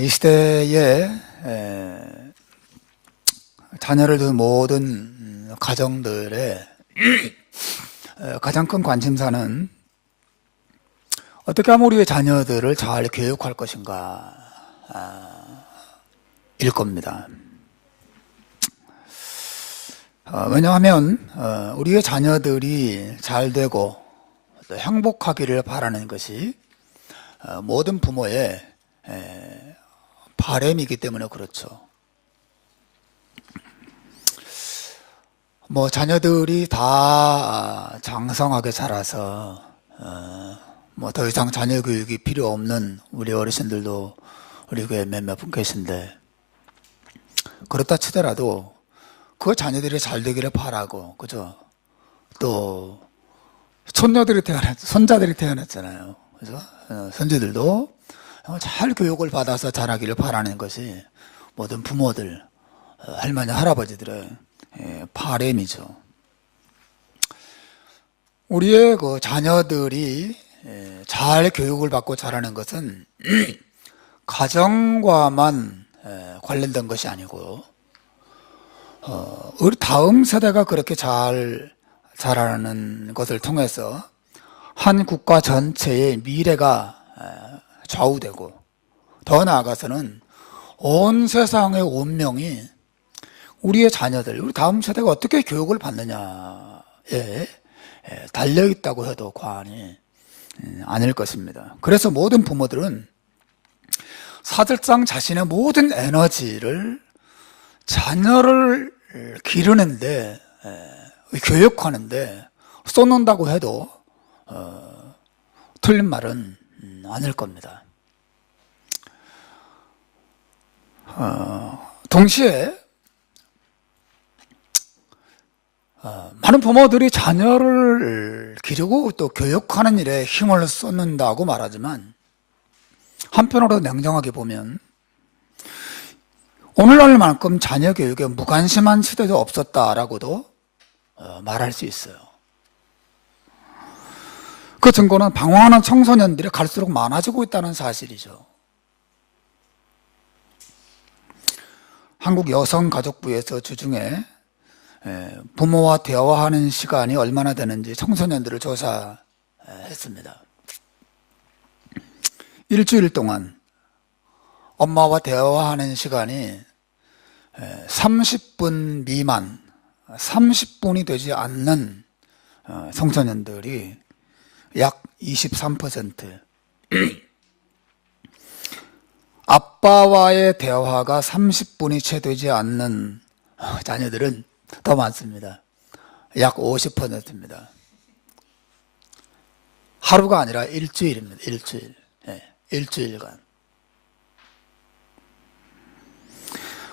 이 시대에 자녀를 둔 모든 가정들의 가장 큰 관심사는 어떻게 하면 우리의 자녀들을 잘 교육할 것인가 일 겁니다. 왜냐하면 우리의 자녀들이 잘 되고 행복하기를 바라는 것이 모든 부모의 바람이기 때문에 그렇죠. 자녀들이 다 장성하게 자라서 더 이상 자녀 교육이 필요 없는 우리 어르신들도 우리 교회에 몇몇 분 계신데, 그렇다 치더라도 그 자녀들이 잘 되기를 바라고, 그죠? 또 손자들이 태어났잖아요. 그죠? 손주들도 잘 교육을 받아서 자라기를 바라는 것이 모든 부모들, 할머니, 할아버지들의 바람이죠. 우리의 그 자녀들이 잘 교육을 받고 자라는 것은 가정과만 관련된 것이 아니고 우리 다음 세대가 그렇게 잘 자라는 것을 통해서 한 국가 전체의 미래가 좌우되고, 더 나아가서는 온 세상의 운명이 우리의 자녀들, 우리 다음 세대가 어떻게 교육을 받느냐에 달려있다고 해도 과언이 아닐 것입니다. 그래서 모든 부모들은 사실상 자신의 모든 에너지를 자녀를 기르는데, 교육하는데 쏟는다고 해도 틀린 말은 아닐 겁니다. 동시에 많은 부모들이 자녀를 기르고 또 교육하는 일에 힘을 쏟는다고 말하지만, 한편으로 냉정하게 보면 오늘날만큼 자녀 교육에 무관심한 시대도 없었다라고도 말할 수 있어요. 그 증거는 방황하는 청소년들이 갈수록 많아지고 있다는 사실이죠. 한국 여성가족부에서 주중에 부모와 대화하는 시간이 얼마나 되는지 청소년들을 조사했습니다. 일주일 동안 엄마와 대화하는 시간이 30분 미만, 30분이 되지 않는 청소년들이 약 23%, 아빠와의 대화가 30분이 채 되지 않는 자녀들은 더 많습니다. 약 50%입니다. 하루가 아니라 일주일입니다. 일주일간.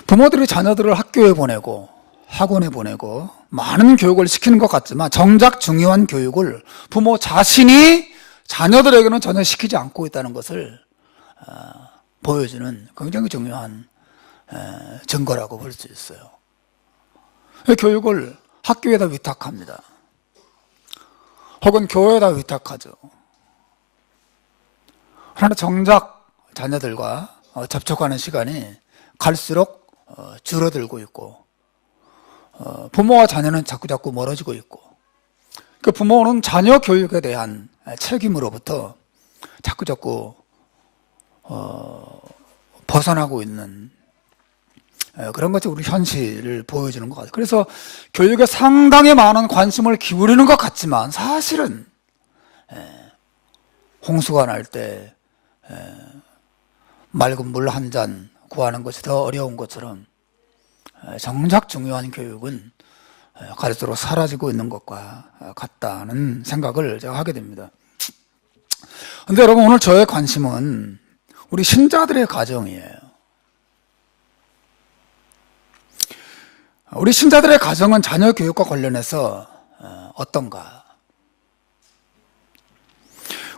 부모들이 자녀들을 학교에 보내고 학원에 보내고 많은 교육을 시키는 것 같지만, 정작 중요한 교육을 부모 자신이 자녀들에게는 전혀 시키지 않고 있다는 것을 보여주는 굉장히 중요한 증거라고 볼 수 있어요. 교육을 학교에다 위탁합니다. 혹은 교회에다 위탁하죠. 그러나 정작 자녀들과 접촉하는 시간이 갈수록 줄어들고 있고, 부모와 자녀는 자꾸 멀어지고 있고, 그 부모는 자녀 교육에 대한 책임으로부터 자꾸 벗어나고 있는 그런 것이 우리 현실을 보여주는 것 같아요. 그래서 교육에 상당히 많은 관심을 기울이는 것 같지만, 사실은 홍수가 날 때 맑은 물 한 잔 구하는 것이 더 어려운 것처럼 정작 중요한 교육은 갈수록 사라지고 있는 것과 같다는 생각을 제가 하게 됩니다. 그런데 여러분, 오늘 저의 관심은 우리 신자들의 가정이에요. 우리 신자들의 가정은 자녀 교육과 관련해서 어떤가?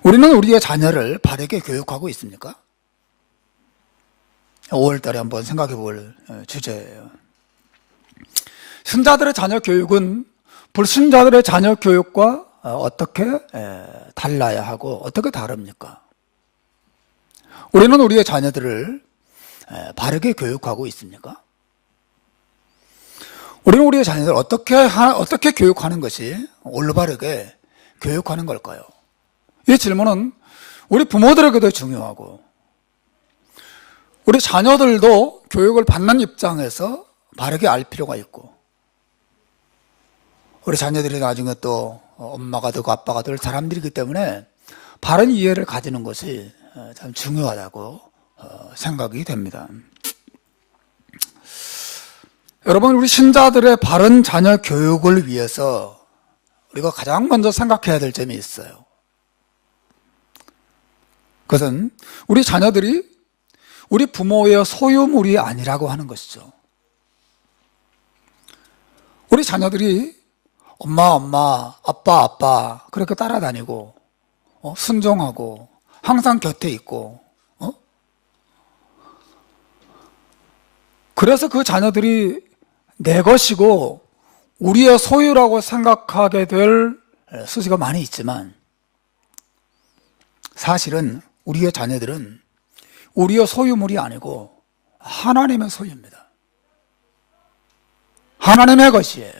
우리는 우리의 자녀를 바르게 교육하고 있습니까? 5월달에 한번 생각해 볼 주제예요. 신자들의 자녀 교육은 불신자들의 자녀 교육과 어떻게 달라야 하고 어떻게 다릅니까? 우리는 우리의 자녀들을 바르게 교육하고 있습니까? 우리는 우리의 자녀들 어떻게 교육하는 것이 올바르게 교육하는 걸까요? 이 질문은 우리 부모들에게도 중요하고 우리 자녀들도 교육을 받는 입장에서 바르게 알 필요가 있고 우리 자녀들이 나중에 또 엄마가 되고 아빠가 될 사람들이기 때문에 바른 이해를 가지는 것이 참 중요하다고 생각이 됩니다. 여러분, 우리 신자들의 바른 자녀 교육을 위해서 우리가 가장 먼저 생각해야 될 점이 있어요. 그것은 우리 자녀들이 우리 부모의 소유물이 아니라고 하는 것이죠. 우리 자녀들이 엄마, 아빠 그렇게 따라다니고 순종하고 항상 곁에 있고 그래서 그 자녀들이 내 것이고 우리의 소유라고 생각하게 될 수지가 많이 있지만 사실은 우리의 자녀들은 우리의 소유물이 아니고 하나님의 소유입니다. 하나님의 것이에요.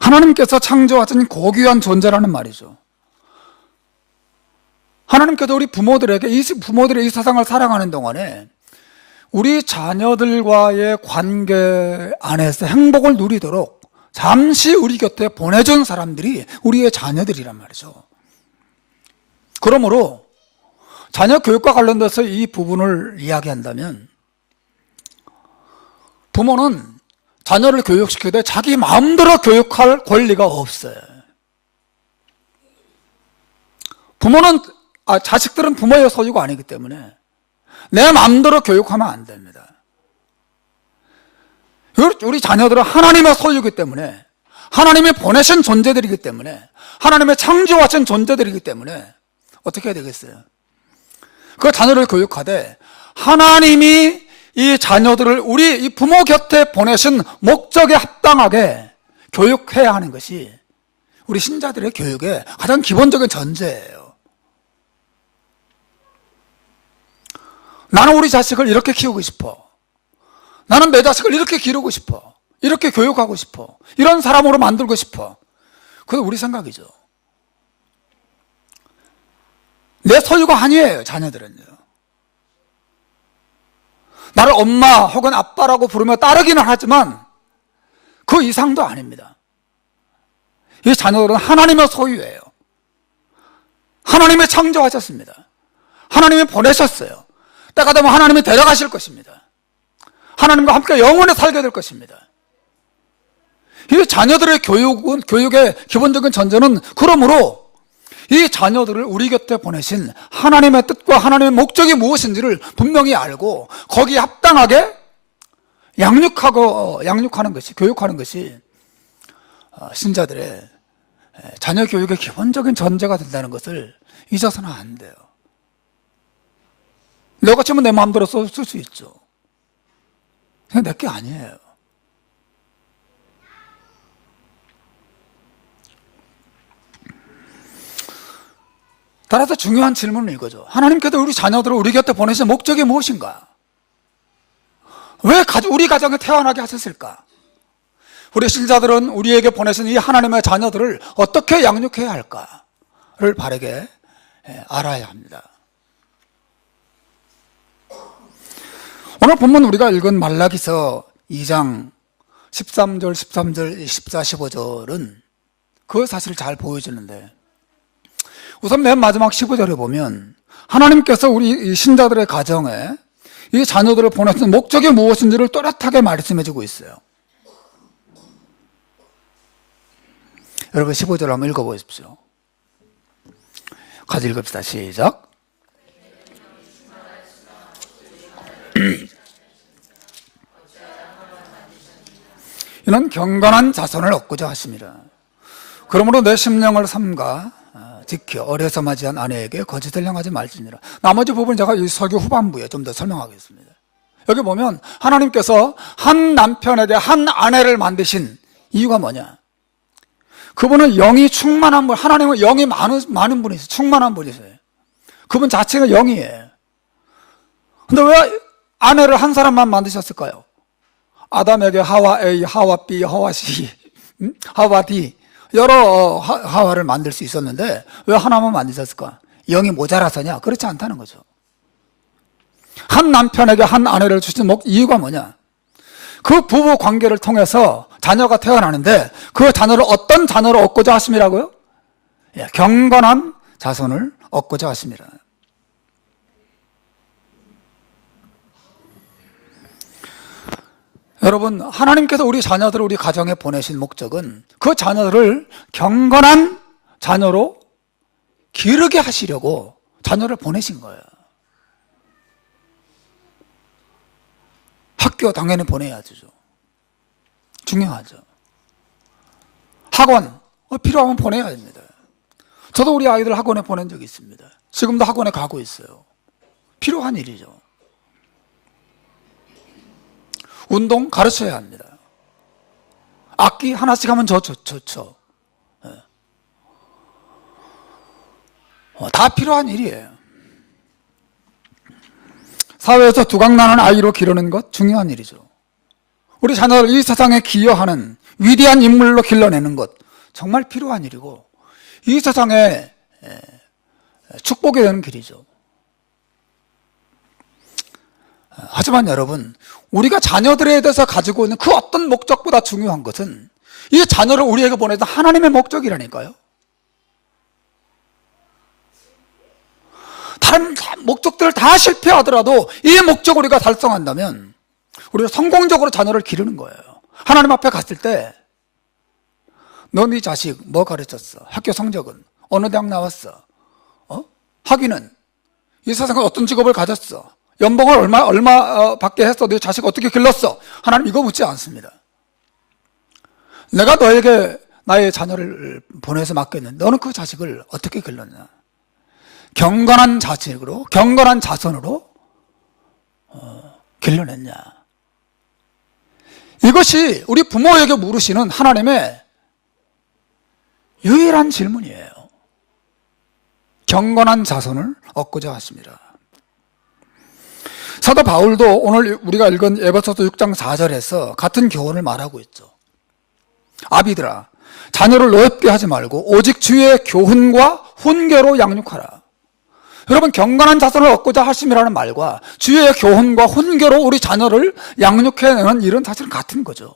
하나님께서 창조하신 고귀한 존재라는 말이죠. 하나님께서 우리 부모들에게 부모들의 이 세상을 살아가는 동안에 우리 자녀들과의 관계 안에서 행복을 누리도록 잠시 우리 곁에 보내준 사람들이 우리의 자녀들이란 말이죠. 그러므로 자녀 교육과 관련돼서 이 부분을 이야기한다면 부모는 자녀를 교육시키되 자기 마음대로 교육할 권리가 없어요. 자식들은 부모의 소유가 아니기 때문에 내 마음대로 교육하면 안 됩니다. 우리 자녀들은 하나님의 소유이기 때문에 하나님이 보내신 존재들이기 때문에 하나님의 창조하신 존재들이기 때문에 어떻게 해야 되겠어요? 그 자녀를 교육하되 하나님이 이 자녀들을 우리 이 부모 곁에 보내신 목적에 합당하게 교육해야 하는 것이 우리 신자들의 교육의 가장 기본적인 전제예요. 나는 우리 자식을 이렇게 키우고 싶어. 나는 내 자식을 이렇게 기르고 싶어. 이렇게 교육하고 싶어. 이런 사람으로 만들고 싶어. 그게 우리 생각이죠. 내 소유가 아니에요, 자녀들은요. 나를 엄마 혹은 아빠라고 부르며 따르기는 하지만 그 이상도 아닙니다. 이 자녀들은 하나님의 소유예요. 하나님이 창조하셨습니다. 하나님이 보내셨어요. 때가 되면 하나님이 데려가실 것입니다. 하나님과 함께 영원히 살게 될 것입니다. 이 자녀들의 교육의 기본적인 전제는 그러므로 이 자녀들을 우리 곁에 보내신 하나님의 뜻과 하나님의 목적이 무엇인지를 분명히 알고 거기에 합당하게 양육하는 것이, 교육하는 것이 신자들의 자녀 교육의 기본적인 전제가 된다는 것을 잊어서는 안 돼요. 내가 치면 내 마음대로 쓸 수 있죠. 그냥 내 게 아니에요. 따라서 중요한 질문은 이거죠. 하나님께서 우리 자녀들을 우리 곁에 보내신 목적이 무엇인가? 왜 우리 가정에 태어나게 하셨을까? 우리 신자들은 우리에게 보내신 이 하나님의 자녀들을 어떻게 양육해야 할까를 바르게 알아야 합니다. 오늘 본문 우리가 읽은 말라기서 2장 13절, 14, 15절은 그 사실을 잘 보여주는데 우선 맨 마지막 15절에 보면 하나님께서 우리 신자들의 가정에 이 자녀들을 보내신 목적이 무엇인지를 또렷하게 말씀해주고 있어요. 여러분 15절 한번 읽어보십시오. 같이 읽읍시다. 시작. 이는 경건한 자손을 얻고자 하심이라. 그러므로 내 심령을 삼가 지켜 어려서 맞이한 아내에게 거짓을 행하지 말지니라. 나머지 부분 제가 이 설교 후반부에 좀 더 설명하겠습니다. 여기 보면 하나님께서 한 남편에게 한 아내를 만드신 이유가 뭐냐? 그분은 영이 충만한 분, 하나님은 영이 많은 분이세요. 충만한 분이세요. 그분 자체가 영이에요. 근데 왜 아내를 한 사람만 만드셨을까요? 아담에게 하와 A, 하와 B, 하와 C, 하와 D 여러 하와를 만들 수 있었는데 왜 하나만 만드셨을까? 영이 모자라서냐? 그렇지 않다는 거죠. 한 남편에게 한 아내를 주신 이유가 뭐냐? 그 부부 관계를 통해서 자녀가 태어나는데 그 자녀를 어떤 자녀를 얻고자 하심이라고요? 예, 경건한 자손을 얻고자 하십니다. 여러분, 하나님께서 우리 자녀들을 우리 가정에 보내신 목적은 그 자녀들을 경건한 자녀로 기르게 하시려고 자녀를 보내신 거예요. 학교 당연히 보내야죠. 중요하죠. 학원 필요하면 보내야 됩니다. 저도 우리 아이들 학원에 보낸 적이 있습니다. 지금도 학원에 가고 있어요. 필요한 일이죠. 운동 가르쳐야 합니다. 악기 하나씩 하면 좋죠. 다 필요한 일이에요. 사회에서 두각나는 아이로 기르는 것 중요한 일이죠. 우리 자녀를 이 세상에 기여하는 위대한 인물로 길러내는 것 정말 필요한 일이고 이 세상에 축복이 되는 길이죠. 하지만 여러분, 우리가 자녀들에 대해서 가지고 있는 그 어떤 목적보다 중요한 것은 이 자녀를 우리에게 보내던 하나님의 목적이라니까요. 다른 목적들을 다 실패하더라도 이 목적을 우리가 달성한다면 우리가 성공적으로 자녀를 기르는 거예요. 하나님 앞에 갔을 때 너 네 자식 뭐 가르쳤어? 학교 성적은? 어느 대학 나왔어? 학위는? 이 세상에 어떤 직업을 가졌어? 연봉을 얼마 받게 했어? 네 자식 어떻게 길렀어? 하나님 이거 묻지 않습니다. 내가 너에게 나의 자녀를 보내서 맡겼는데 너는 그 자식을 어떻게 길렀냐? 경건한 자식으로, 경건한 자손으로 길러냈냐? 이것이 우리 부모에게 물으시는 하나님의 유일한 질문이에요. 경건한 자손을 얻고자 하십니다. 사도 바울도 오늘 우리가 읽은 에베소서 6장 4절에서 같은 교훈을 말하고 있죠. 아비들아, 자녀를 노엽게 하지 말고 오직 주의 교훈과 훈계로 양육하라. 여러분, 경건한 자손을 얻고자 하심이라는 말과 주의 교훈과 훈계로 우리 자녀를 양육해내는 일은 사실 같은 거죠.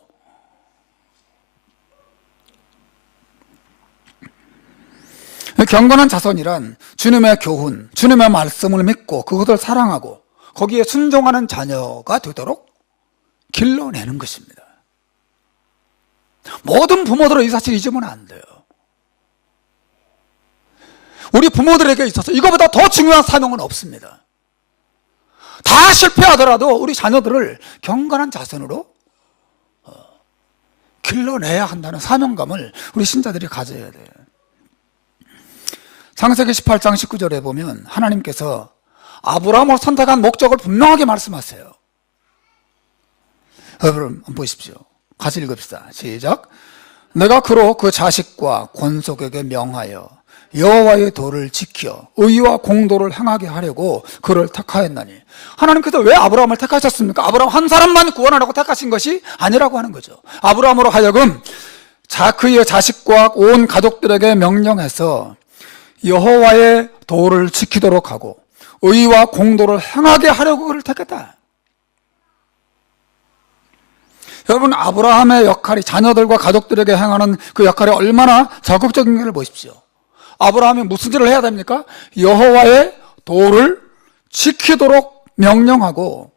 경건한 자손이란 주님의 교훈, 주님의 말씀을 믿고 그것을 사랑하고 거기에 순종하는 자녀가 되도록 길러내는 것입니다. 모든 부모들은 이 사실 잊으면 안 돼요. 우리 부모들에게 있어서 이거보다 더 중요한 사명은 없습니다. 다 실패하더라도 우리 자녀들을 경건한 자손으로 길러내야 한다는 사명감을 우리 신자들이 가져야 돼요. 창세기 18장 19절에 보면 하나님께서 아브라함을 선택한 목적을 분명하게 말씀하세요. 여러분 보십시오. 같이 읽읍시다. 시작. 내가 그로 그 자식과 권속에게 명하여 여호와의 도를 지켜 의와 공도를 행하게 하려고 그를 택하였나니. 하나님께서 왜 아브라함을 택하셨습니까? 아브라함 한 사람만 구원하라고 택하신 것이 아니라고 하는 거죠. 아브라함으로 하여금 그의 자식과 온 가족들에게 명령해서 여호와의 도를 지키도록 하고 의와 공도를 행하게 하려고 그를 택했다. 여러분, 아브라함의 역할이 자녀들과 가족들에게 행하는 그 역할이 얼마나 적극적인지를 보십시오. 아브라함이 무슨 일을 해야 됩니까? 여호와의 도를 지키도록 명령하고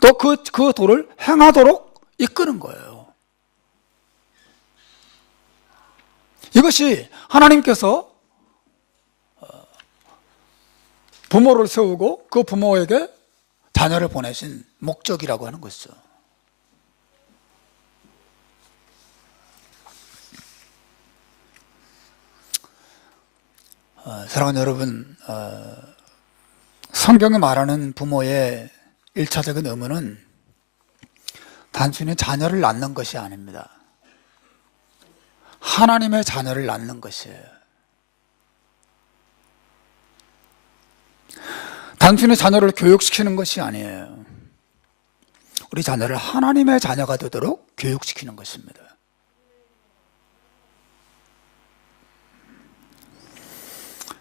또 그 도를 행하도록 이끄는 거예요. 이것이 하나님께서 부모를 세우고 그 부모에게 자녀를 보내신 목적이라고 하는 것이죠. 사랑하는 여러분, 성경이 말하는 부모의 1차적인 의무는 단순히 자녀를 낳는 것이 아닙니다. 하나님의 자녀를 낳는 것이에요. 단순히 자녀를 교육시키는 것이 아니에요. 우리 자녀를 하나님의 자녀가 되도록 교육시키는 것입니다.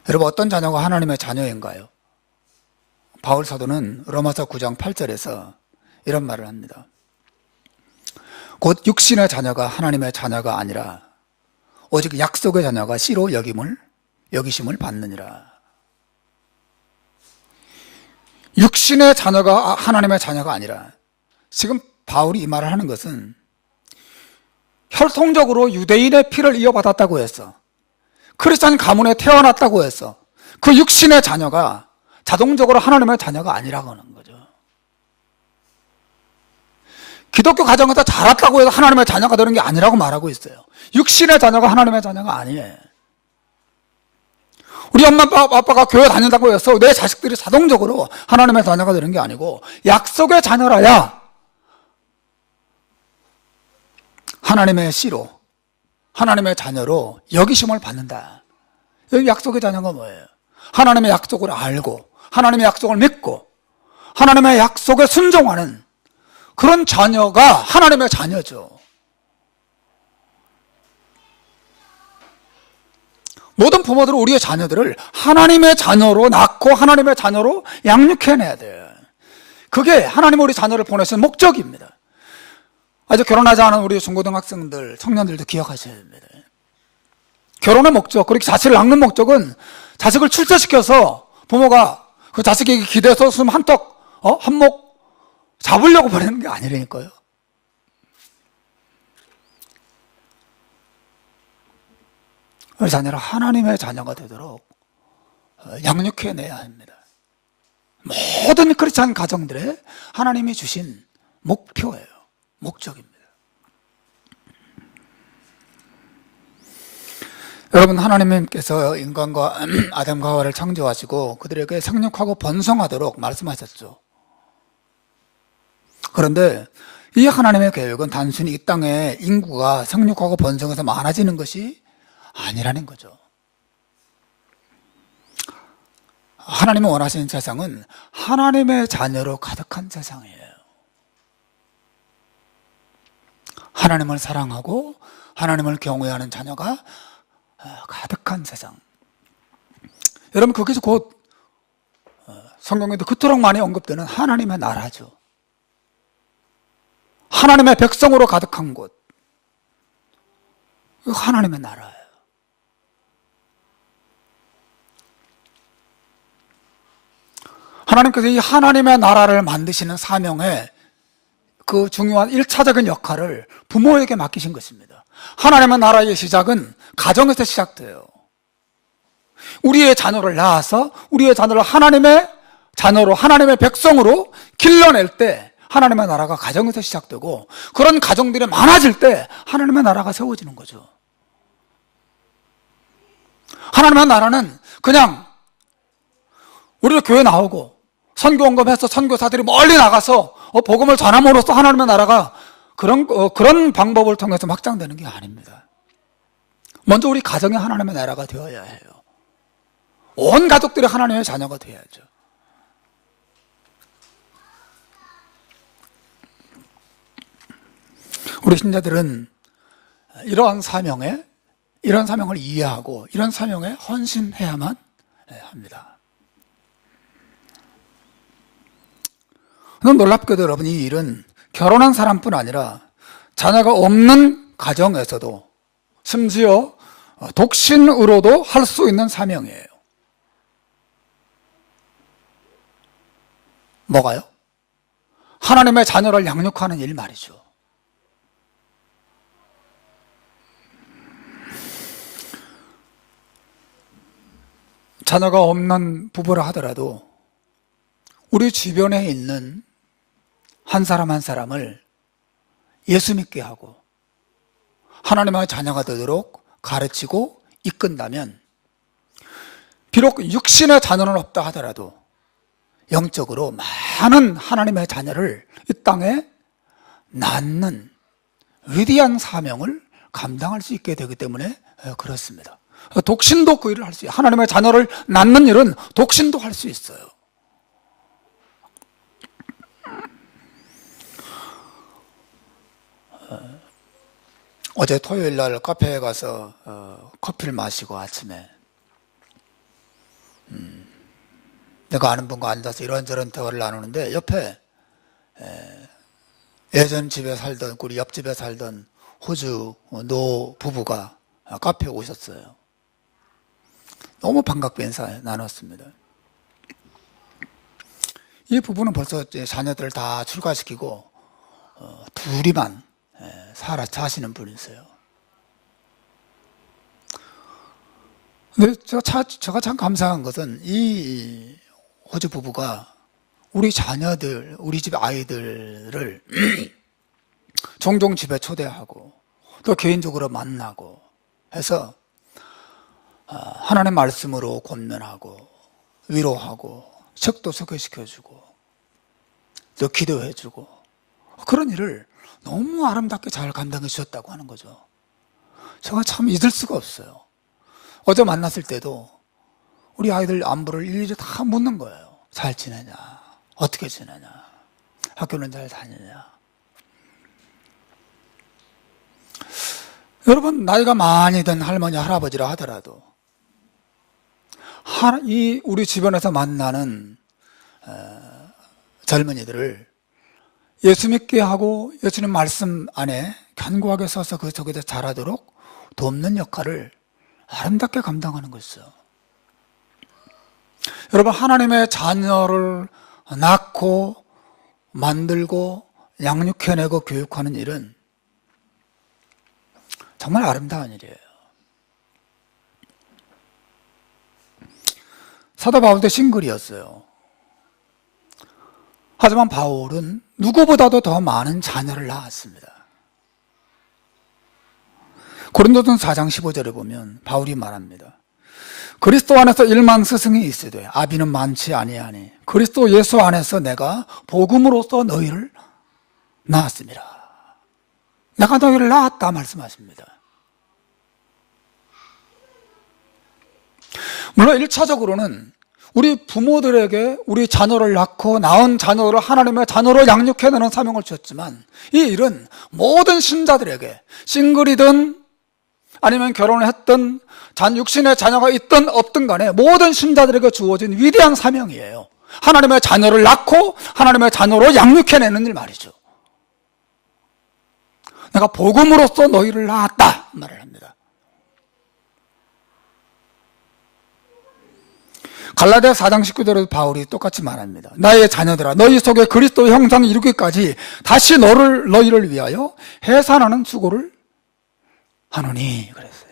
여러분, 어떤 자녀가 하나님의 자녀인가요? 바울 사도는 로마서 9장 8절에서 이런 말을 합니다. 곧 육신의 자녀가 하나님의 자녀가 아니라 오직 약속의 자녀가 씨로 여기심을 받느니라. 육신의 자녀가 하나님의 자녀가 아니라, 지금 바울이 이 말을 하는 것은 혈통적으로 유대인의 피를 이어받았다고 해서, 크리스찬 가문에 태어났다고 해서 그 육신의 자녀가 자동적으로 하나님의 자녀가 아니라고 하는 거죠. 기독교 가정에서 자랐다고 해서 하나님의 자녀가 되는 게 아니라고 말하고 있어요. 육신의 자녀가 하나님의 자녀가 아니에요. 우리 엄마 아빠가 교회 다닌다고 해서 내 자식들이 자동적으로 하나님의 자녀가 되는 게 아니고, 약속의 자녀라야 하나님의 씨로, 하나님의 자녀로 여기심을 받는다. 여기 약속의 자녀가 뭐예요? 하나님의 약속을 알고, 하나님의 약속을 믿고, 하나님의 약속에 순종하는 그런 자녀가 하나님의 자녀죠. 모든 부모들은 우리의 자녀들을 하나님의 자녀로 낳고 하나님의 자녀로 양육해내야 돼요. 그게 하나님 우리 자녀를 보내신 목적입니다. 아직 결혼하지 않은 우리 중고등학생들, 청년들도 기억하셔야 됩니다. 결혼의 목적, 그렇게 자식을 낳는 목적은 자식을 출세시켜서 부모가 그 자식에게 기대서 숨 한몫 잡으려고 보내는 게 아니라니까요. 우리 자녀를 하나님의 자녀가 되도록 양육해내야 합니다. 모든 크리스찬 가정들의 하나님이 주신 목표예요. 목적입니다. 여러분, 하나님께서 인간과 아담과 하와를 창조하시고 그들에게 생육하고 번성하도록 말씀하셨죠. 그런데 이 하나님의 계획은 단순히 이 땅에 인구가 생육하고 번성해서 많아지는 것이 아니라는 거죠. 하나님이 원하시는 세상은 하나님의 자녀로 가득한 세상이에요. 하나님을 사랑하고 하나님을 경외하는 자녀가 가득한 세상. 여러분, 거기서 곧 성경에도 그토록 많이 언급되는 하나님의 나라죠. 하나님의 백성으로 가득한 곳, 하나님의 나라예요. 하나님께서 이 하나님의 나라를 만드시는 사명에 그 중요한 1차적인 역할을 부모에게 맡기신 것입니다. 하나님의 나라의 시작은 가정에서 시작돼요. 우리의 자녀를 낳아서 우리의 자녀를 하나님의 자녀로, 하나님의 백성으로 길러낼 때 하나님의 나라가 가정에서 시작되고, 그런 가정들이 많아질 때 하나님의 나라가 세워지는 거죠. 하나님의 나라는 그냥 우리가 교회 나오고 선교 언급해서 선교사들이 멀리 나가서 복음을 전함으로써 하나님의 나라가 그런 방법을 통해서 확장되는 게 아닙니다. 먼저 우리 가정이 하나님의 나라가 되어야 해요. 온 가족들이 하나님의 자녀가 되어야죠. 우리 신자들은 이러한 사명을 이해하고 이런 사명에 헌신해야만 합니다. 놀랍게도 여러분, 이 일은 결혼한 사람뿐 아니라 자녀가 없는 가정에서도, 심지어 독신으로도 할 수 있는 사명이에요. 뭐가요? 하나님의 자녀를 양육하는 일 말이죠. 자녀가 없는 부부라 하더라도 우리 주변에 있는 한 사람 한 사람을 예수 믿게 하고 하나님의 자녀가 되도록 가르치고 이끈다면, 비록 육신의 자녀는 없다 하더라도 영적으로 많은 하나님의 자녀를 이 땅에 낳는 위대한 사명을 감당할 수 있게 되기 때문에 그렇습니다. 독신도 그 일을 할 수 있어요. 하나님의 자녀를 낳는 일은 독신도 할 수 있어요. 어제 토요일 날 카페에 가서 커피를 마시고 아침에 내가 아는 분과 앉아서 이런저런 대화를 나누는데 옆에 예전 집에 살던 우리 옆집에 살던 호주 노 부부가 카페에 오셨어요. 너무 반갑게 인사 나눴습니다. 이 부부는 벌써 자녀들을 다 출가시키고 둘이만 사시는 분이세요. 근데 제가 참 감사한 것은 이 호주 부부가 우리 자녀들, 우리 집 아이들을 종종 집에 초대하고 또 개인적으로 만나고 해서 하나님의 말씀으로 권면하고 위로하고 책도 소개시켜주고 또 기도해주고 그런 일을 너무 아름답게 잘 감당해 주셨다고 하는 거죠. 제가 참 잊을 수가 없어요. 어제 만났을 때도 우리 아이들 안부를 일일이 다 묻는 거예요. 잘 지내냐? 어떻게 지내냐? 학교는 잘 다니냐? 여러분, 나이가 많이 든 할머니, 할아버지라 하더라도 이 우리 주변에서 만나는 젊은이들을 예수 믿게 하고 예수님 말씀 안에 견고하게 서서 그 속에서 자라도록 돕는 역할을 아름답게 감당하는 것이죠. 여러분, 하나님의 자녀를 낳고 만들고 양육해내고 교육하는 일은 정말 아름다운 일이에요. 사도 바울도 싱글이었어요. 하지만 바울은 누구보다도 더 많은 자녀를 낳았습니다. 고린도전서 4장 15절에 보면 바울이 말합니다. 그리스도 안에서 1만 스승이 있으되 아비는 많지 아니하니 그리스도 예수 안에서 내가 복음으로써 너희를 낳았습니다. 내가 너희를 낳았다 말씀하십니다. 물론 1차적으로는 우리 부모들에게 우리 자녀를 낳고 낳은 자녀를 하나님의 자녀로 양육해내는 사명을 주셨지만 이 일은 모든 신자들에게 싱글이든 아니면 결혼을 했든 육신의 자녀가 있든 없든 간에 모든 신자들에게 주어진 위대한 사명이에요. 하나님의 자녀를 낳고 하나님의 자녀로 양육해내는 일 말이죠. 내가 복음으로써 너희를 낳았다 말을 합니다. 갈라디아 4장 19절에도 바울이 똑같이 말합니다. 나의 자녀들아 너희 속에 그리스도의 형상을 이루기까지 다시 너희를 위하여 해산하는 수고를 하노니 그랬어요.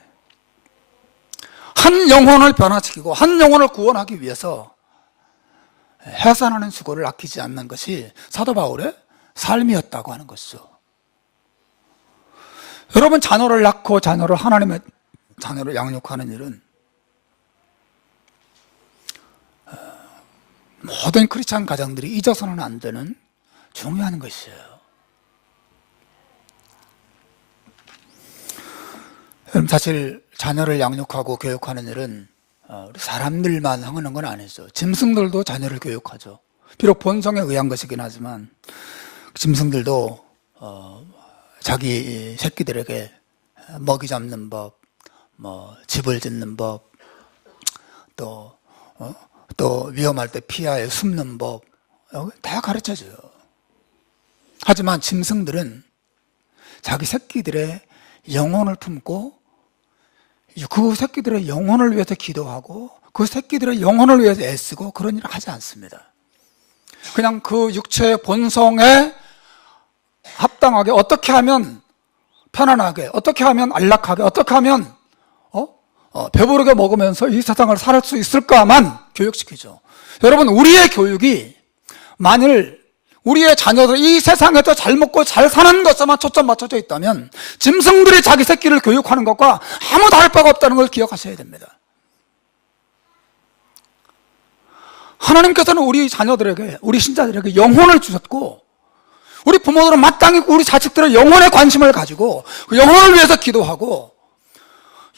한 영혼을 변화시키고 한 영혼을 구원하기 위해서 해산하는 수고를 아끼지 않는 것이 사도 바울의 삶이었다고 하는 것이죠. 여러분, 자녀를 낳고 자녀를 하나님의 자녀를 양육하는 일은 모든 크리스찬 가정들이 잊어서는 안 되는 중요한 것이에요. 사실 자녀를 양육하고 교육하는 일은 사람들만 하는 건 아니죠. 짐승들도 자녀를 교육하죠. 비록 본성에 의한 것이긴 하지만 짐승들도 자기 새끼들에게 먹이 잡는 법, 집을 짓는 법, 또 위험할 때 피하여 숨는 법 다 가르쳐줘요. 하지만 짐승들은 자기 새끼들의 영혼을 품고 그 새끼들의 영혼을 위해서 기도하고 그 새끼들의 영혼을 위해서 애쓰고 그런 일을 하지 않습니다. 그냥 그 육체의 본성에 합당하게 어떻게 하면 편안하게, 어떻게 하면 안락하게, 어떻게 하면 배부르게 먹으면서 이 세상을 살 수 있을까만 교육시키죠. 여러분, 우리의 교육이 만일 우리의 자녀들이 이 세상에서 잘 먹고 잘 사는 것에만 초점 맞춰져 있다면 짐승들이 자기 새끼를 교육하는 것과 아무 다를 바가 없다는 걸 기억하셔야 됩니다. 하나님께서는 우리 자녀들에게, 우리 신자들에게 영혼을 주셨고 우리 부모들은 마땅히 우리 자식들의 영혼에 관심을 가지고 그 영혼을 위해서 기도하고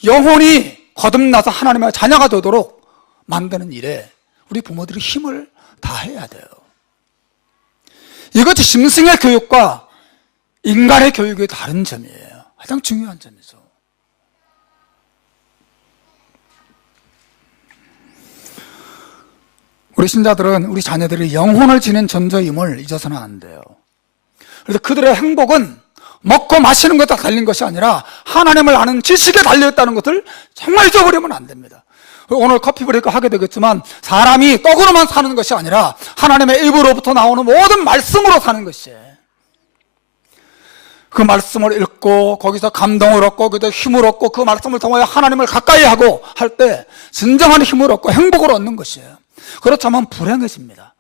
영혼이 거듭나서 하나님의 자녀가 되도록 만드는 일에 우리 부모들이 힘을 다해야 돼요. 이것이 짐승의 교육과 인간의 교육의 다른 점이에요. 가장 중요한 점이죠. 우리 신자들은 우리 자녀들이 영혼을 지닌 존재임을 잊어서는 안 돼요. 그래서 그들의 행복은 먹고 마시는 것에 달린 것이 아니라 하나님을 아는 지식에 달려있다는 것을 정말 잊어버리면 안 됩니다. 오늘 커피 브레이크 하게 되겠지만 사람이 떡으로만 사는 것이 아니라 하나님의 입으로부터 나오는 모든 말씀으로 사는 것이에요. 그 말씀을 읽고 거기서 감동을 얻고 거기서 힘을 얻고 그 말씀을 통하여 하나님을 가까이 하고 할 때 진정한 힘을 얻고 행복을 얻는 것이에요. 그렇다면 불행해집니다.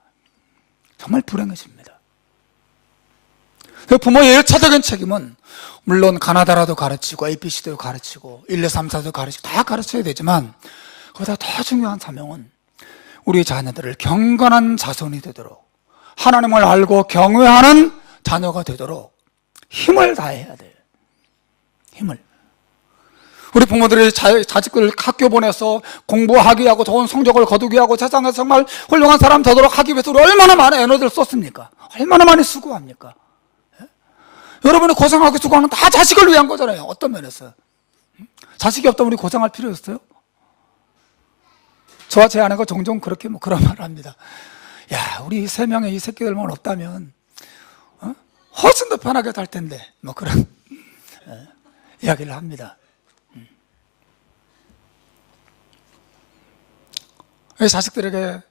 정말 불행해집니다. 부모의 1차적인 책임은 물론 가나다라도 가르치고 ABC도 가르치고 1, 2, 3, 4도 가르치고 다 가르쳐야 되지만 그보다 더 중요한 사명은 우리 자녀들을 경건한 자손이 되도록 하나님을 알고 경외하는 자녀가 되도록 힘을 다해야 돼요. 힘을. 우리 부모들이 자식들 학교 보내서 공부하게 하고 좋은 성적을 거두게 하고 세상에서 정말 훌륭한 사람 되도록 하기 위해서 우리 얼마나 많은 에너지를 썼습니까? 얼마나 많이 수고합니까? 예? 여러분이 고생하고 수고하는 다 자식을 위한 거잖아요. 어떤 면에서. 자식이 없다면 우리 고생할 필요 있어요? 저와 제 아내가 종종 그렇게 그런 말을 합니다. 야, 우리 3명의 이 새끼들만 없다면 훨씬 더 편하게 살 텐데 그런 이야기를 합니다. 자식들에게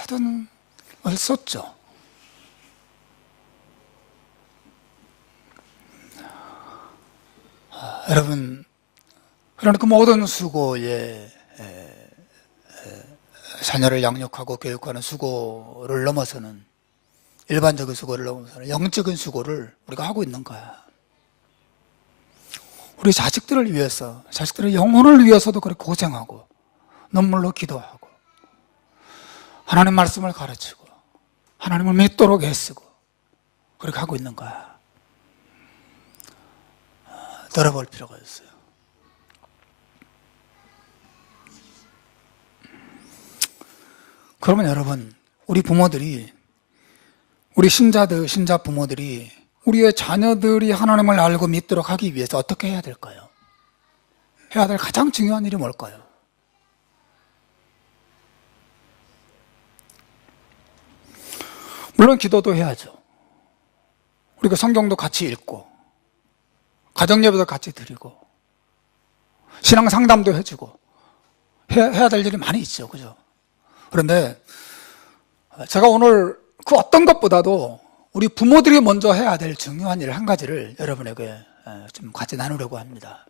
모든 걸 쏟죠. 여러분, 그러나 그 모든 수고에 자녀를 양육하고 교육하는 수고를 넘어서는 일반적인 수고를 넘어서는 영적인 수고를 우리가 하고 있는 거야. 우리 자식들을 위해서, 자식들의 영혼을 위해서도 그렇게 고생하고 눈물로 기도하고 하나님 말씀을 가르치고 하나님을 믿도록 애쓰고 그렇게 하고 있는 거야. 들어볼 필요가 있어요. 그러면 여러분, 우리 부모들이, 우리 신자 부모들이 우리의 자녀들이 하나님을 알고 믿도록 하기 위해서 어떻게 해야 될까요? 해야 될 가장 중요한 일이 뭘까요? 물론 기도도 해야죠. 우리가 성경도 같이 읽고 가정예배도 같이 드리고 신앙 상담도 해주고 해야 될 일이 많이 있죠. 그죠? 그런데 제가 오늘 그 어떤 것보다도 우리 부모들이 먼저 해야 될 중요한 일 한 가지를 여러분에게 좀 같이 나누려고 합니다.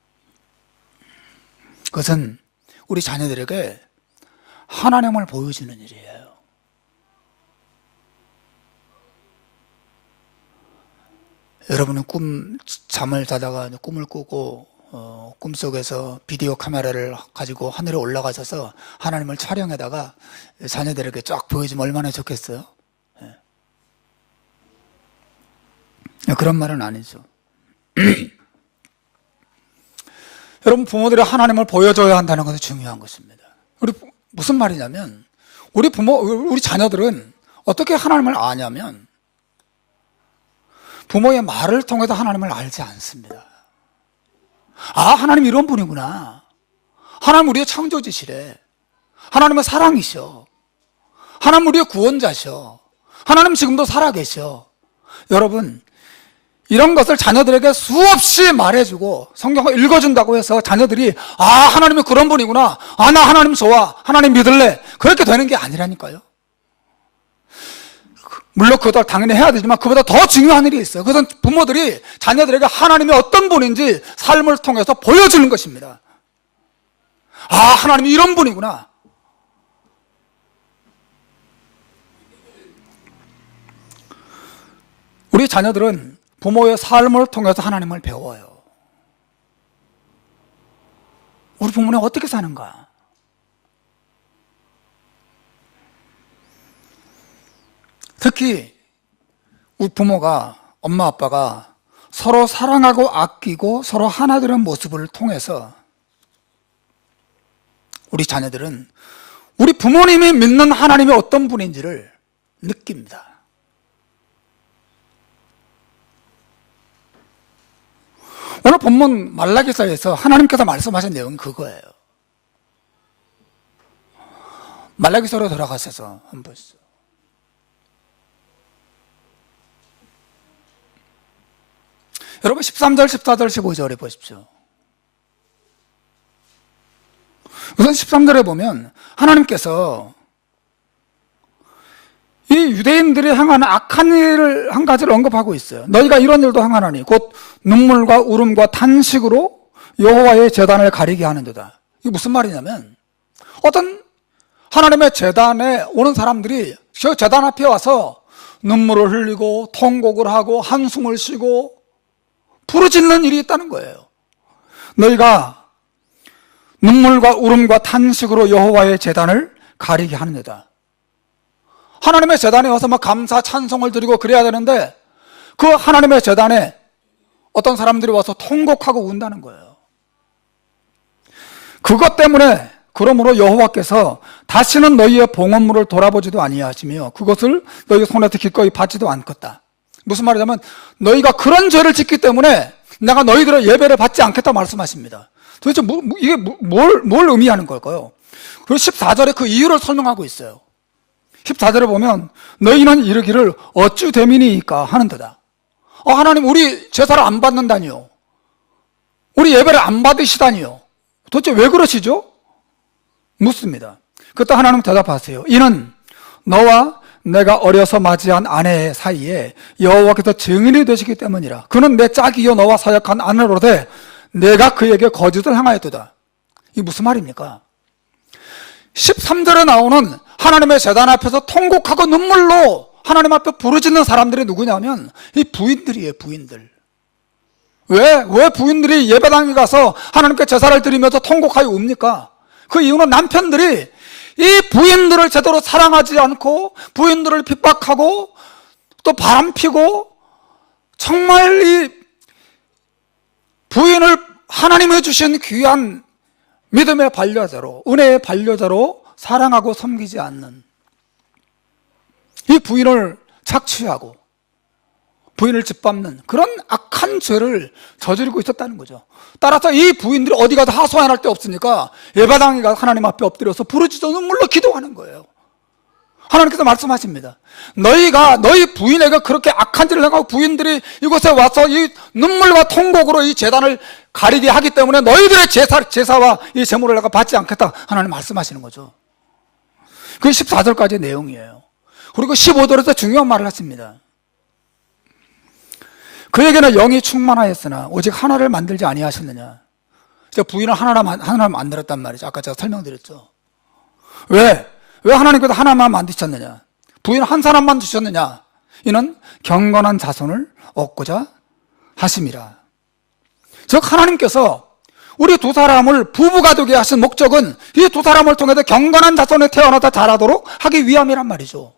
그것은 우리 자녀들에게 하나님을 보여주는 일이에요. 여러분은 잠을 자다가 꿈을 꾸고 꿈속에서 비디오 카메라를 가지고 하늘에 올라가셔서 하나님을 촬영에다가 자녀들에게 쫙 보여주면 얼마나 좋겠어요? 그런 말은 아니죠. 여러분, 부모들이 하나님을 보여줘야 한다는 것이 중요한 것입니다. 무슨 말이냐면 우리 자녀들은 어떻게 하나님을 아냐면 부모의 말을 통해서 하나님을 알지 않습니다. 아, 하나님 이런 분이구나. 하나님 우리의 창조주시래. 하나님은 사랑이셔. 하나님 우리의 구원자셔. 하나님 지금도 살아계셔. 여러분, 이런 것을 자녀들에게 수없이 말해주고 성경을 읽어준다고 해서 자녀들이 아, 하나님이 그런 분이구나. 아, 나 하나님 좋아. 하나님 믿을래. 그렇게 되는 게 아니라니까요. 물론 그것도 당연히 해야 되지만 그보다 더 중요한 일이 있어요. 그것은 부모들이 자녀들에게 하나님이 어떤 분인지 삶을 통해서 보여주는 것입니다. 아, 하나님이 이런 분이구나. 우리 자녀들은 부모의 삶을 통해서 하나님을 배워요. 우리 부모는 어떻게 사는가? 특히 우리 부모가, 엄마 아빠가 서로 사랑하고 아끼고 서로 하나 되는 모습을 통해서 우리 자녀들은 우리 부모님이 믿는 하나님이 어떤 분인지를 느낍니다. 본문 말라기서에서 하나님께서 말씀하신 내용이 그거예요. 말라기서로 돌아가셔서 한번 보시죠. 여러분 13절, 14절, 15절에 보십시오. 우선 13절에 보면 하나님께서 이 유대인들이 행하는 악한 일을 한 가지를 언급하고 있어요. 너희가 이런 일도 행하나니 곧 눈물과 울음과 탄식으로 여호와의 제단을 가리게 하는도다. 이게 무슨 말이냐면 어떤 하나님의 제단에 오는 사람들이 저 제단 앞에 와서 눈물을 흘리고 통곡을 하고 한숨을 쉬고 부르짖는 일이 있다는 거예요. 너희가 눈물과 울음과 탄식으로 여호와의 제단을 가리게 하는도다. 하나님의 제단에 와서 막 감사 찬송을 드리고 그래야 되는데 그 하나님의 제단에 어떤 사람들이 와서 통곡하고 운다는 거예요. 그것 때문에 그러므로 여호와께서 다시는 너희의 봉헌물을 돌아보지도 아니하시며 그것을 너희 손에서 기꺼이 받지도 않겠다. 무슨 말이냐면 너희가 그런 죄를 짓기 때문에 내가 너희들의 예배를 받지 않겠다 말씀하십니다. 도대체 이게 뭘 의미하는 걸까요? 그리고 14절에 그 이유를 설명하고 있어요. 14절에 보면 너희는 이르기를 어찌 됨이니까 하는도다. 하나님 우리 제사를 안 받는다니요, 우리 예배를 안 받으시다니요. 도대체 왜 그러시죠? 묻습니다. 그때 하나님 대답하세요. 이는 너와 내가 어려서 맞이한 아내 사이에 여호와께서 증인이 되시기 때문이라. 그는 내 짝이요 너와 사역한 아내로되 내가 그에게 거짓을 행하였도다. 이게 무슨 말입니까? 13절에 나오는 하나님의 제단 앞에서 통곡하고 눈물로 하나님 앞에 부르짖는 사람들이 누구냐면 이 부인들이에요. 부인들. 왜 부인들이 예배당에 가서 하나님께 제사를 드리면서 통곡하여 웁니까? 그 이유는 남편들이 이 부인들을 제대로 사랑하지 않고 부인들을 핍박하고 또 바람피고 정말 이 부인을 하나님이 주신 귀한 믿음의 반려자로, 은혜의 반려자로 사랑하고 섬기지 않는 이 부인을 착취하고 부인을 짓밟는 그런 악한 죄를 저지르고 있었다는 거죠. 따라서 이 부인들이 어디 가서 하소연할 데 없으니까 예배당에 가서 하나님 앞에 엎드려서 부르짖어 눈물로 기도하는 거예요. 하나님께서 말씀하십니다. 너희가 너희 부인에게 그렇게 악한 짓을 행하고 부인들이 이곳에 와서 이 눈물과 통곡으로 이 제단을 가리게 하기 때문에 너희들의 제사와 이 제물을 내가 받지 않겠다. 하나님 말씀하시는 거죠. 그게 14절까지의 내용이에요. 그리고 15절에서 중요한 말을 하십니다. 그에게는 영이 충만하였으나 오직 하나를 만들지 아니하셨느냐. 부인을 하나를 만들었단 말이죠. 아까 제가 설명드렸죠. 왜 하나님께서 하나만 만드셨느냐? 부인 한 사람만 주셨느냐? 이는 경건한 자손을 얻고자 하심이라. 즉 하나님께서 우리 두 사람을 부부가 되게 하신 목적은 이 두 사람을 통해서 경건한 자손이 태어나서 자라도록 하기 위함이란 말이죠.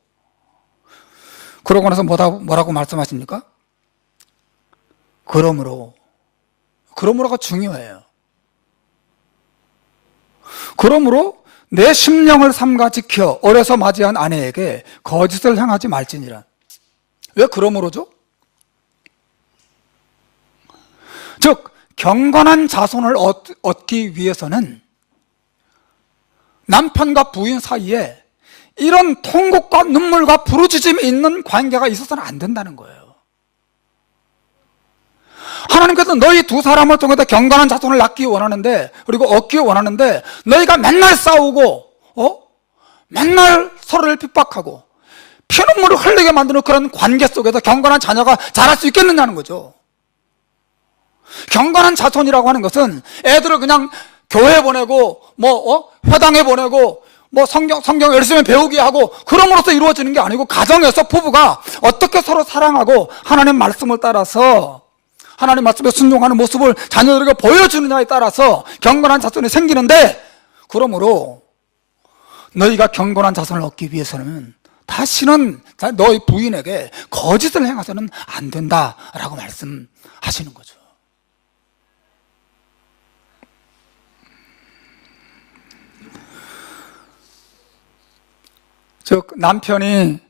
그러고 나서 뭐라고 말씀하십니까? 그러므로가 중요해요. 그러므로 내 심령을 삼가 지켜 어려서 맞이한 아내에게 거짓을 행하지 말지니라. 왜 그러므로죠? 즉 경건한 자손을 얻기 위해서는 남편과 부인 사이에 이런 통곡과 눈물과 부르짖음이 있는 관계가 있어서는 안 된다는 거예요. 하나님께서 너희 두 사람을 통해서 경건한 자손을 낳기 원하는데, 그리고 얻기 원하는데, 너희가 맨날 싸우고 맨날 서로를 핍박하고 피눈물을 흘리게 만드는 그런 관계 속에서 경건한 자녀가 자랄 수 있겠느냐는 거죠. 경건한 자손이라고 하는 것은 애들을 그냥 교회 보내고 회당에 보내고 성경 열심히 배우게 하고 그럼으로써 이루어지는 게 아니고, 가정에서 부부가 어떻게 서로 사랑하고 하나님 말씀을 따라서 하나님 말씀에 순종하는 모습을 자녀들에게 보여주느냐에 따라서 경건한 자손이 생기는데, 그러므로 너희가 경건한 자손을 얻기 위해서는 다시는 너희 부인에게 거짓을 행해서는 안 된다라고 말씀하시는 거죠. 즉 남편이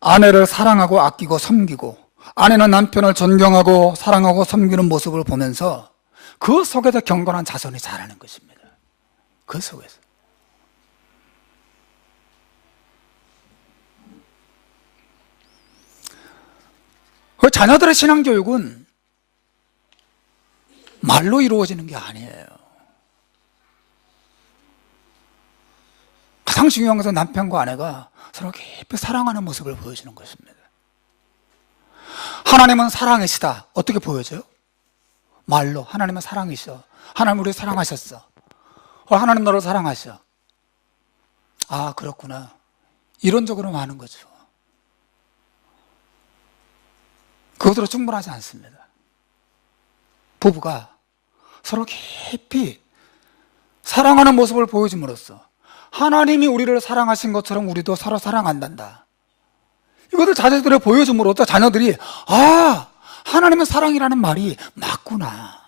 아내를 사랑하고 아끼고 섬기고, 아내는 남편을 존경하고 사랑하고 섬기는 모습을 보면서 그 속에서 경건한 자손이 자라는 것입니다. 그 속에서. 그 자녀들의 신앙교육은 말로 이루어지는 게 아니에요. 가장 중요한 것은 남편과 아내가 서로 깊이 사랑하는 모습을 보여주는 것입니다. 하나님은 사랑이시다. 어떻게 보여줘요? 말로. 하나님은 사랑이셔. 하나님 우리 사랑하셨어. 하나님 너를 사랑하셔. 아, 그렇구나. 이론적으로 하는 거죠. 그것으로 충분하지 않습니다. 부부가 서로 깊이 사랑하는 모습을 보여줌으로써 하나님이 우리를 사랑하신 것처럼 우리도 서로 사랑한단다. 이것을 자녀들에 보여줌으로써 자녀들이 아, 하나님은 사랑이라는 말이 맞구나.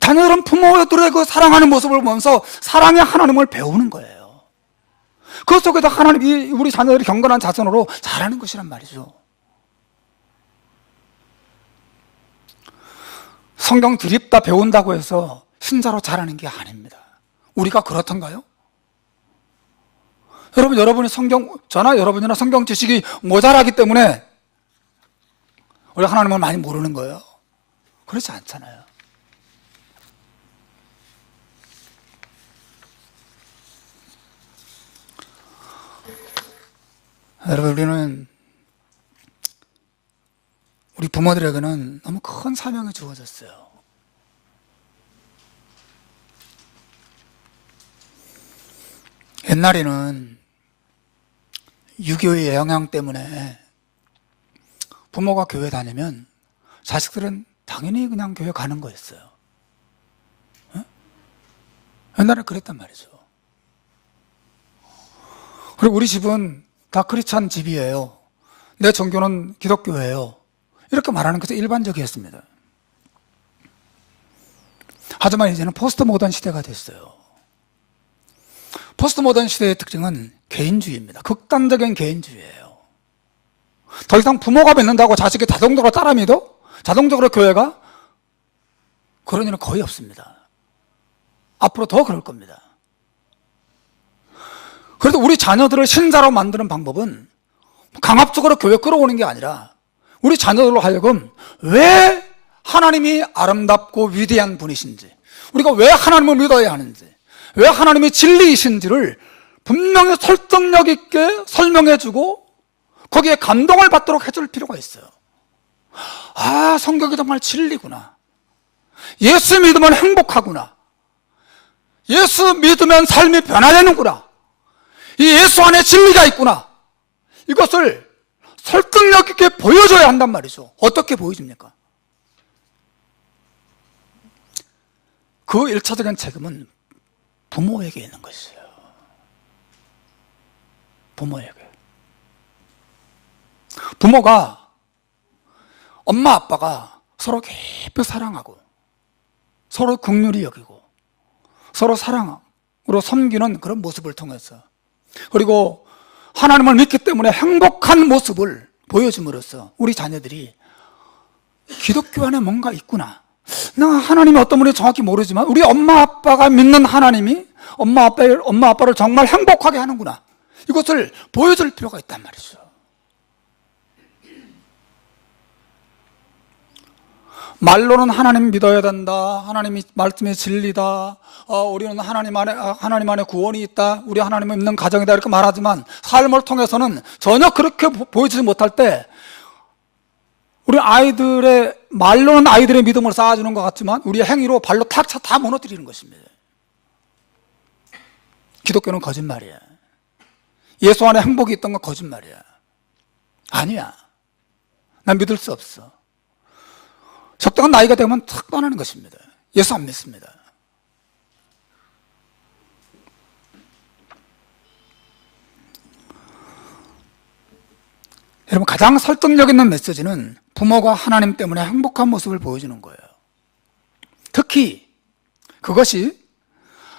자녀들은 부모들의 그 사랑하는 모습을 보면서 사랑의 하나님을 배우는 거예요. 그 속에서 하나님이 우리 자녀들이 경건한 자손으로 자라는 것이란 말이죠. 성경 드립다 배운다고 해서 신자로 자라는 게 아닙니다. 우리가 그렇던가요? 여러분이 저나 여러분이나 성경 지식이 모자라기 때문에 우리 하나님을 많이 모르는 거예요. 그렇지 않잖아요. 여러분, 우리 부모들에게는 너무 큰 사명이 주어졌어요. 옛날에는 유교의 영향 때문에 부모가 교회 다니면 자식들은 당연히 그냥 교회 가는 거였어요. 옛날에 그랬단 말이죠. 그리고 우리 집은 다 크리스찬 집이에요. 내 종교는 기독교예요. 이렇게 말하는 것이 일반적이었습니다. 하지만 이제는 포스트 모던 시대가 됐어요. 포스트 모던 시대의 특징은 개인주의입니다. 극단적인 개인주의예요. 더 이상 부모가 믿는다고 자식이 자동적으로 따라 믿어? 자동적으로 교회가? 그런 일은 거의 없습니다. 앞으로 더 그럴 겁니다. 그래서 우리 자녀들을 신자로 만드는 방법은 강압적으로 교회 끌어오는 게 아니라 우리 자녀들로 하여금 왜 하나님이 아름답고 위대한 분이신지, 우리가 왜 하나님을 믿어야 하는지, 왜 하나님이 진리이신지를 분명히 설득력 있게 설명해주고 거기에 감동을 받도록 해줄 필요가 있어요. 아, 성경이 정말 진리구나. 예수 믿으면 행복하구나. 예수 믿으면 삶이 변화되는구나. 이 예수 안에 진리가 있구나. 이것을 설득력 있게 보여줘야 한단 말이죠. 어떻게 보여줍니까? 그 1차적인 책임은 부모에게 있는 것이에요. 부모에게. 부모가, 엄마 아빠가 서로 깊이 사랑하고 서로 긍휼히 여기고 서로 사랑으로 섬기는 그런 모습을 통해서, 그리고 하나님을 믿기 때문에 행복한 모습을 보여줌으로써 우리 자녀들이 기독교 안에 뭔가 있구나. 나 하나님이 어떤 분인지 정확히 모르지만 우리 엄마 아빠가 믿는 하나님이 엄마 아빠를 정말 행복하게 하는구나. 이것을 보여줄 필요가 있단 말이죠. 말로는 하나님 믿어야 된다. 하나님이 말씀이 진리다. 우리는 하나님 안에 구원이 있다. 우리 하나님을 믿는 가정이다. 이렇게 말하지만 삶을 통해서는 전혀 그렇게 보여주지 못할 때 우리 말로는 아이들의 믿음을 쌓아주는 것 같지만 우리의 행위로 발로 탁 차 다 무너뜨리는 것입니다. 기독교는 거짓말이야. 예수 안에 행복이 있던 건 거짓말이야. 아니야. 난 믿을 수 없어. 적당한 나이가 되면 탁 떠나는 것입니다. 예수 안 믿습니다. 여러분, 가장 설득력 있는 메시지는 부모가 하나님 때문에 행복한 모습을 보여주는 거예요. 특히 그것이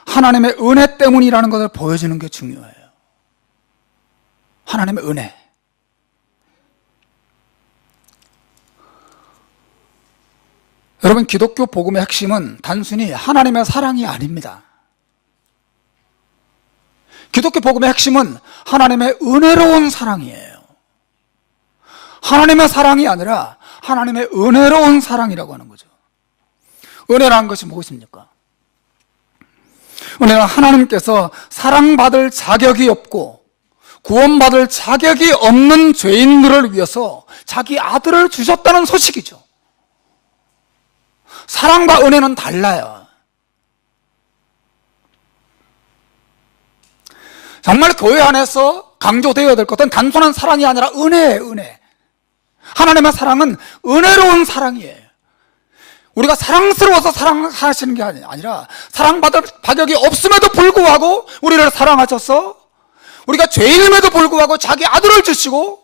하나님의 은혜 때문이라는 것을 보여주는 게 중요해요. 하나님의 은혜. 여러분, 기독교 복음의 핵심은 단순히 하나님의 사랑이 아닙니다. 기독교 복음의 핵심은 하나님의 은혜로운 사랑이에요. 하나님의 사랑이 아니라 하나님의 은혜로운 사랑이라고 하는 거죠. 은혜라는 것이 무엇입니까? 은혜는 하나님께서 사랑받을 자격이 없고 구원받을 자격이 없는 죄인들을 위해서 자기 아들을 주셨다는 소식이죠. 사랑과 은혜는 달라요. 정말 교회 안에서 강조되어야 될 것은 단순한 사랑이 아니라 은혜예요, 은혜. 하나님의 사랑은 은혜로운 사랑이에요. 우리가 사랑스러워서 사랑하시는 게 아니라 사랑받을 자격이 없음에도 불구하고 우리를 사랑하셔서 우리가 죄인임에도 불구하고 자기 아들을 주시고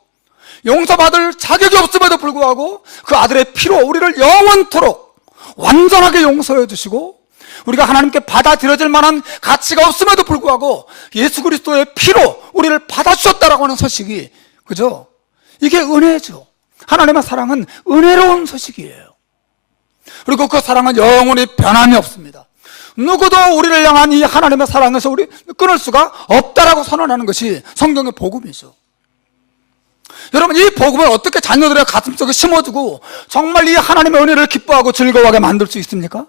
용서받을 자격이 없음에도 불구하고 그 아들의 피로 우리를 영원토록 완전하게 용서해 주시고 우리가 하나님께 받아들여질 만한 가치가 없음에도 불구하고 예수 그리스도의 피로 우리를 받아주셨다라고 하는 소식이, 그죠? 이게 은혜죠. 하나님의 사랑은 은혜로운 소식이에요. 그리고 그 사랑은 영원히 변함이 없습니다. 누구도 우리를 향한 이 하나님의 사랑에서 우리 끊을 수가 없다라고 선언하는 것이 성경의 복음이죠. 여러분, 이 복음을 어떻게 자녀들의 가슴속에 심어두고 정말 이 하나님의 은혜를 기뻐하고 즐거워하게 만들 수 있습니까?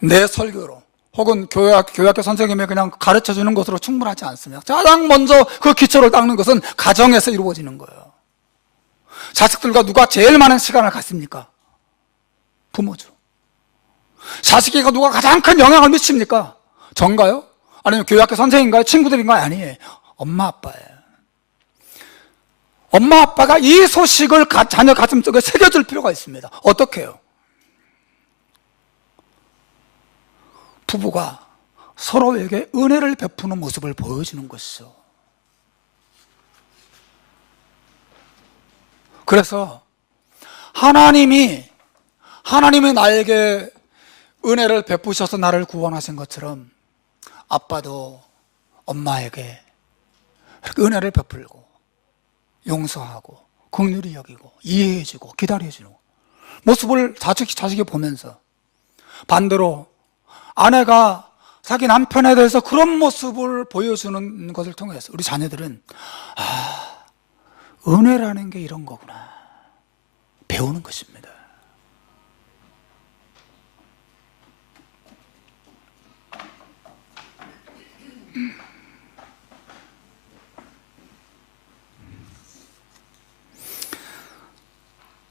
내 설교로 혹은 교회학교 선생님이 그냥 가르쳐주는 것으로 충분하지 않습니다. 가장 먼저 그 기초를 닦는 것은 가정에서 이루어지는 거예요. 자식들과 누가 제일 많은 시간을 갖습니까? 부모죠. 자식에게 누가 가장 큰 영향을 미칩니까? 전가요? 아니면 교회학교 선생님인가요? 친구들인가요? 아니에요. 엄마 아빠예요. 엄마 아빠가 이 소식을 자녀 가슴속에 새겨줄 필요가 있습니다. 어떻게 해요? 부부가 서로에게 은혜를 베푸는 모습을 보여주는 것이죠. 그래서 하나님이 나에게 은혜를 베푸셔서 나를 구원하신 것처럼 아빠도 엄마에게 은혜를 베풀고 용서하고 긍휼히 여기고 이해해주고 기다려주는 모습을 자식이 보면서, 반대로 아내가 자기 남편에 대해서 그런 모습을 보여주는 것을 통해서 우리 자녀들은 은혜라는 게 이런 거구나 배우는 것입니다.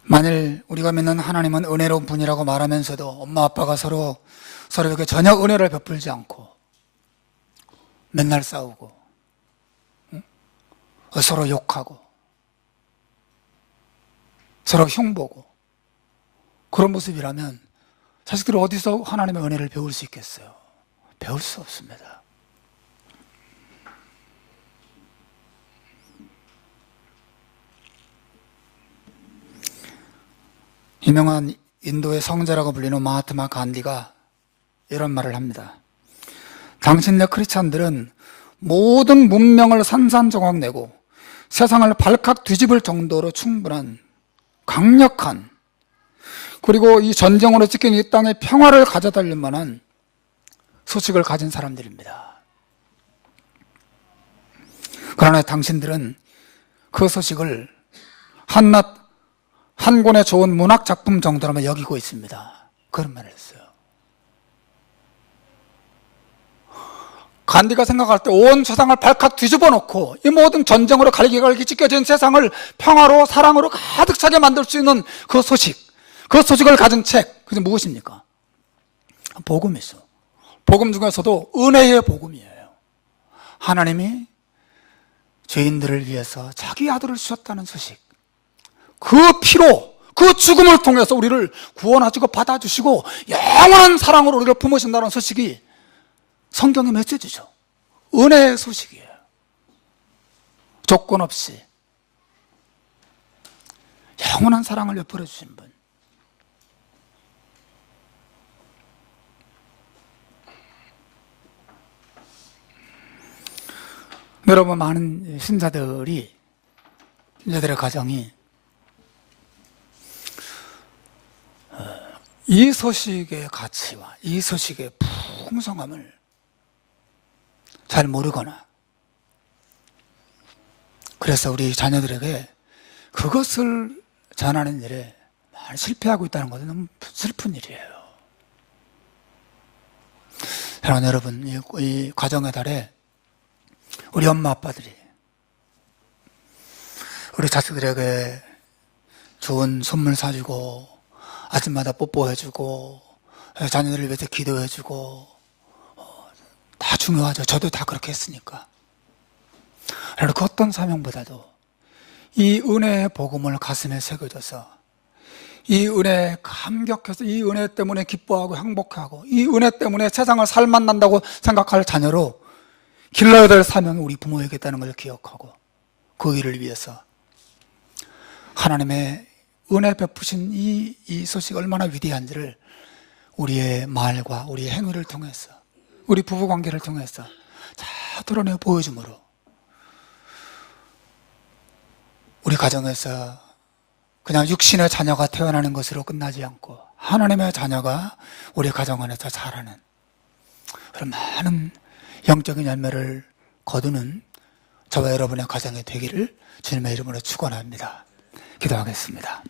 만일 우리가 믿는 하나님은 은혜로운 분이라고 말하면서도 엄마 아빠가 서로에게 전혀 은혜를 베풀지 않고 맨날 싸우고 서로 욕하고 서로 흉보고 그런 모습이라면 자식들이 어디서 하나님의 은혜를 배울 수 있겠어요? 배울 수 없습니다. 유명한 인도의 성자라고 불리는 마하트마 간디가 이런 말을 합니다. 당신네 크리스찬들은 모든 문명을 산산조각 내고 세상을 발칵 뒤집을 정도로 충분한 강력한, 그리고 이 전쟁으로 찢긴 이 땅에 평화를 가져다 줄 만한 소식을 가진 사람들입니다. 그러나 당신들은 그 소식을 한낱 한 권의 좋은 문학 작품 정도로만 여기고 있습니다. 그런 말을 했어요. 간디가 생각할 때 온 세상을 발칵 뒤집어 놓고 이 모든 전쟁으로 갈기갈기 찢겨진 세상을 평화로 사랑으로 가득 차게 만들 수 있는 그 소식을 가진 책, 그게 무엇입니까? 복음이죠. 복음 중에서도 은혜의 복음이에요. 하나님이 죄인들을 위해서 자기 아들을 주셨다는 소식, 그 피로, 그 죽음을 통해서 우리를 구원하시고 받아주시고 영원한 사랑으로 우리를 품으신다는 소식이 성경의 메시지죠. 은혜의 소식이에요. 조건 없이 영원한 사랑을 베풀어 주신 분. 여러분, 많은 신자들의 가정이 이 소식의 가치와 이 소식의 풍성함을 잘 모르거나, 그래서 우리 자녀들에게 그것을 전하는 일에 많이 실패하고 있다는 것은 너무 슬픈 일이에요. 사랑하는 여러분, 이 가정의 달에 우리 엄마 아빠들이 우리 자식들에게 좋은 선물 사주고 아침마다 뽀뽀해주고 자녀들을 위해서 기도해주고 다 중요하죠. 저도 다 그렇게 했으니까. 그러나 그 어떤 사명보다도 이 은혜의 복음을 가슴에 새겨줘서 이 은혜에 감격해서 이 은혜 때문에 기뻐하고 행복하고 이 은혜 때문에 세상을 살만난다고 생각할 자녀로 길러야 될 사명이 우리 부모에게 있다는 걸 기억하고 그 일을 위해서 하나님의 은혜 베푸신 이 소식이 얼마나 위대한지를 우리의 말과 우리의 행위를 통해서 우리 부부관계를 통해서 다 드러내 보여줌으로 우리 가정에서 그냥 육신의 자녀가 태어나는 것으로 끝나지 않고 하나님의 자녀가 우리 가정 안에서 자라는 그런 많은 영적인 열매를 거두는 저와 여러분의 가정이 되기를 주님의 이름으로 축원합니다. 기도하겠습니다.